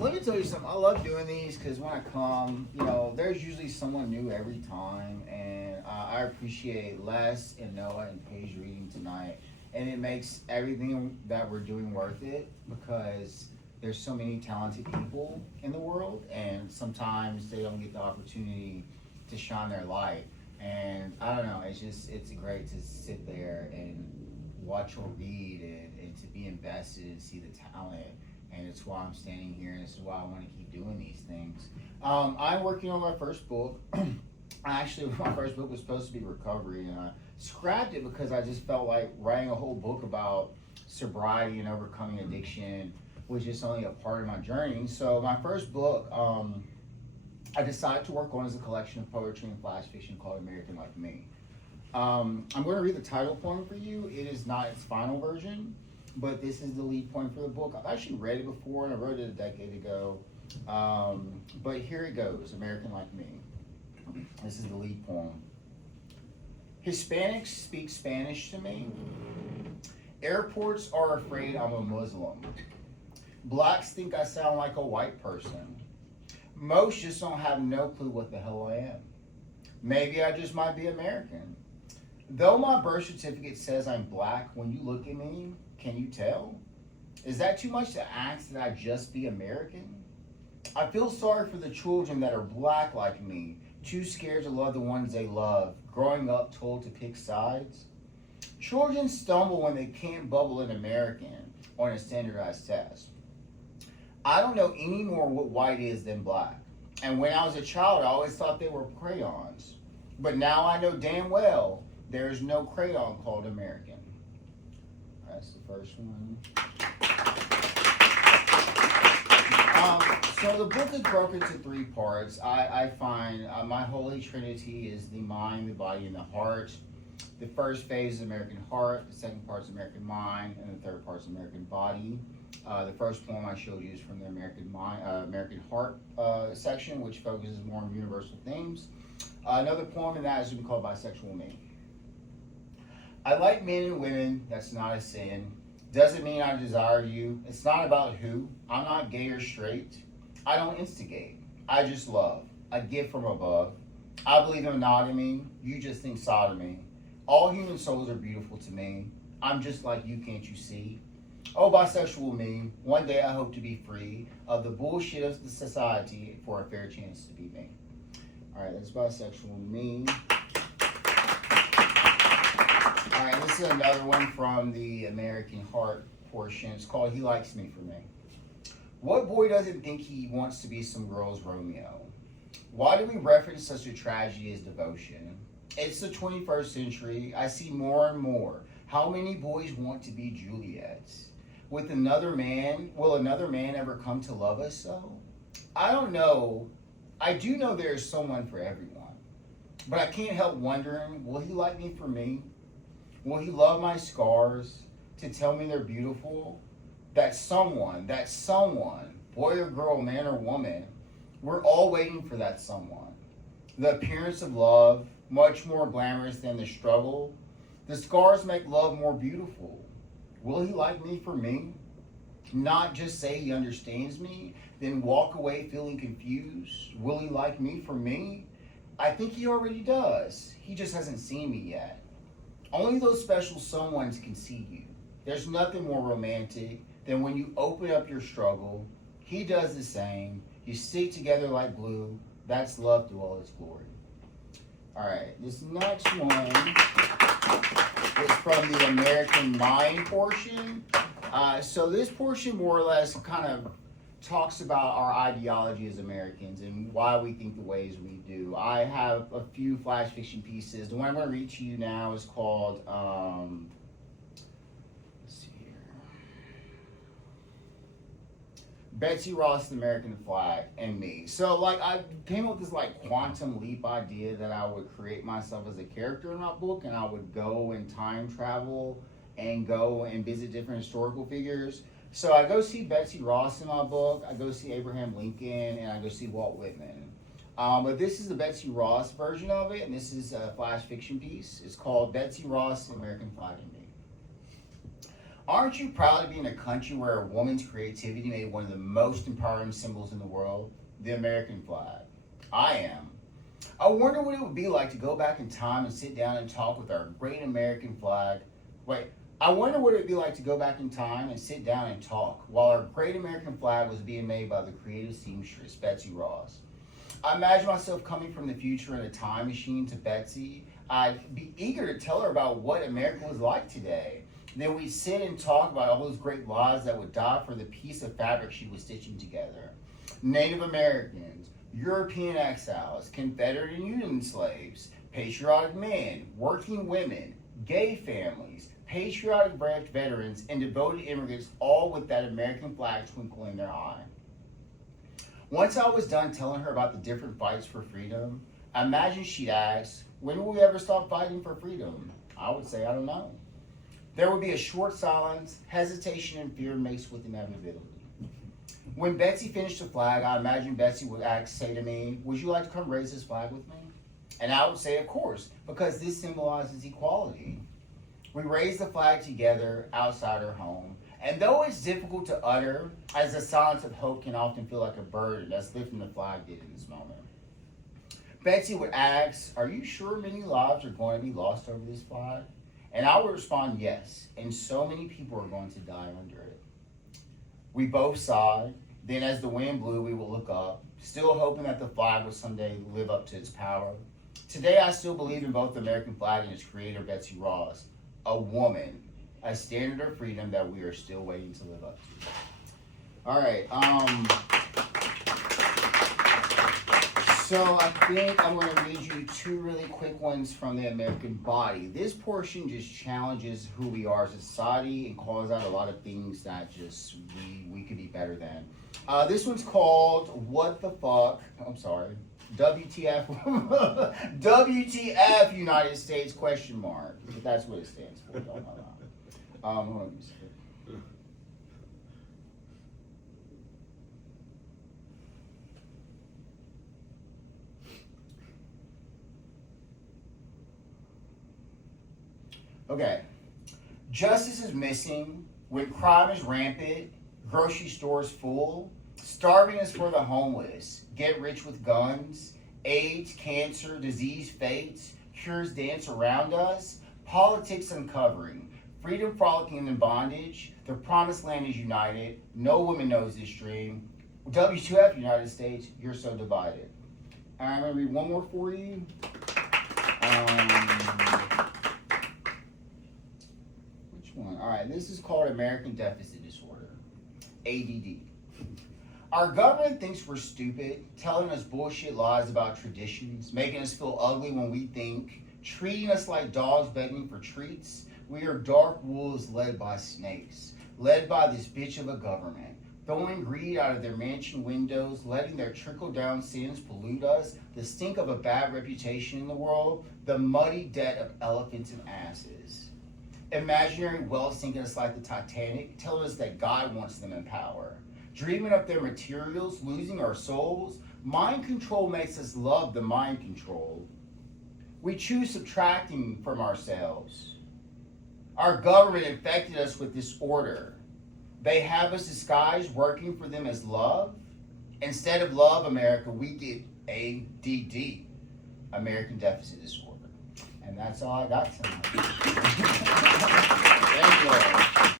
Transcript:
Let me tell you something. I love doing these because when I come, there's usually someone new every time, and I appreciate Les and Noah and Paige reading tonight, and it makes everything that we're doing worth it because there's so many talented people in the world, and sometimes they don't get the opportunity to shine their light. And I don't know, it's great to sit there and watch or read and to be invested and see the talent. And it's why I'm standing here, and this is why I want to keep doing these things. I'm working on my first book. Actually, my first book was supposed to be Recovery, and I scrapped it because I just felt like writing a whole book about sobriety and overcoming addiction was just only a part of my journey. So my first book, I decided to work on as a collection of poetry and flash fiction called American Like Me. I'm going to read the title poem for you. It is not its final version, but this is the lead poem for the book. I've actually read it before, and I wrote it a decade ago. But here it goes, American Like Me. This is the lead poem. Hispanics speak Spanish to me. Airports are afraid I'm a Muslim. Blacks think I sound like a white person. Most just don't have no clue what the hell I am. Maybe I just might be American. Though my birth certificate says I'm black, when you look at me, can you tell? Is that too much to ask that I just be American? I feel sorry for the children that are black like me, too scared to love the ones they love, growing up told to pick sides. Children stumble when they can't bubble in American on a standardized test. I don't know any more what white is than black. And when I was a child, I always thought they were crayons. But now I know damn well there is no crayon called American. That's the first one. So the book is broken into three parts. I find my holy trinity is the mind, the body, and the heart. The first phase is American heart, the second part is American mind, and the third part is American body. The first poem I showed you is from the American heart section, which focuses more on universal themes. Another poem in that is going to be called Bisexual Me. I like men and women, that's not a sin. Doesn't mean I desire you. It's not about who. I'm not gay or straight. I don't instigate. I just love. A gift from above. I believe in monogamy. You just think sodomy. All human souls are beautiful to me. I'm just like you, can't you see? Oh, bisexual me. One day I hope to be free of the bullshit of the society for a fair chance to be me. All right, that's bisexual me. All right, this is another one from the American Heart portion. It's called He Likes Me for Me. What boy doesn't think he wants to be some girl's Romeo? Why do we reference such a tragedy as devotion? It's the 21st century. I see more and more. How many boys want to be Juliets? With another man, will another man ever come to love us so? I don't know. I do know there is someone for everyone. But I can't help wondering, will he like me for me? Will he love my scars to tell me they're beautiful? That someone, boy or girl, man or woman, we're all waiting for that someone. The appearance of love, much more glamorous than the struggle. The scars make love more beautiful. Will he like me for me? Not just say he understands me, then walk away feeling confused. Will he like me for me? I think he already does. He just hasn't seen me yet. Only those special someones can see you. There's nothing more romantic than when you open up your struggle. He does the same. You stick together like glue. That's love through all its glory. All right, this next one is from the American Mind portion. So this portion more or less kind of talks about our ideology as Americans and why we think the ways we do. I have a few flash fiction pieces. The one I'm going to read to you now is called, let's see here, Betsy Ross, the American Flag, and Me. So I came up with this quantum leap idea that I would create myself as a character in my book, and I would go and time travel and go and visit different historical figures. So I go see Betsy Ross in my book, I go see Abraham Lincoln, and I go see Walt Whitman. But this is the Betsy Ross version of it, and this is a flash fiction piece. It's called Betsy Ross, the American Flag and Me. Aren't you proud to be in a country where a woman's creativity made one of the most empowering symbols in the world, the American flag? I am. I wonder what it would be like to go back in time and sit down and talk with our great American flag. I wonder what it would be like to go back in time and sit down and talk while our great American flag was being made by the creative seamstress, Betsy Ross. I imagine myself coming from the future in a time machine to Betsy. I'd be eager to tell her about what America was like today. Then we'd sit and talk about all those great lives that would die for the piece of fabric she was stitching together. Native Americans, European exiles, Confederate and Union slaves, patriotic men, working women, gay families, patriotic veterans, and devoted immigrants, all with that American flag twinkle in their eye. Once I was done telling her about the different fights for freedom, I imagine she'd ask, when will we ever stop fighting for freedom? I would say, I don't know. There would be a short silence, hesitation, and fear mixed with inevitability. When Betsy finished the flag, I imagine Betsy would say to me, would you like to come raise this flag with me? And I would say, of course, because this symbolizes equality. We raised the flag together outside her home. And though it's difficult to utter, as the silence of hope can often feel like a burden, as lifting the flag did in this moment, Betsy would ask, are you sure many lives are going to be lost over this flag? And I would respond, yes, and so many people are going to die under it. We both sighed. Then as the wind blew, we would look up, still hoping that the flag would someday live up to its power. Today, I still believe in both the American flag and its creator, Betsy Ross, a woman, a standard of freedom that we are still waiting to live up to. All right, so I think I'm going to read you two really quick ones from the American Body. This portion just challenges who we are as a society and calls out a lot of things that just we could be better than. This one's called What the Fuck? I'm sorry. WTF? WTF United States ? But that's what it stands for. Hold on a second. Okay. Justice is missing when crime is rampant, grocery stores full, starving is for the homeless, get rich with guns, AIDS, cancer, disease fates, cures dance around us, politics uncovering, freedom frolicking in bondage, the promised land is united, no woman knows this dream, W2F United States, you're so divided. I'm going to read one more for you. All right, this is called American Deficit Disorder, ADD. Our government thinks we're stupid, telling us bullshit lies about traditions, making us feel ugly when we think, treating us like dogs begging for treats. We are dark wolves led by snakes, led by this bitch of a government, throwing greed out of their mansion windows, letting their trickle-down sins pollute us, the stink of a bad reputation in the world, the muddy debt of elephants and asses. Imaginary wealth sinking us like the Titanic, telling us that God wants them in power. Dreaming up their materials, losing our souls. Mind control makes us love the mind control. We choose subtracting from ourselves. Our government infected us with disorder. They have us disguised working for them as love. Instead of love, America, we get ADD, American Deficit Disorder. And that's all I got tonight. Thank you.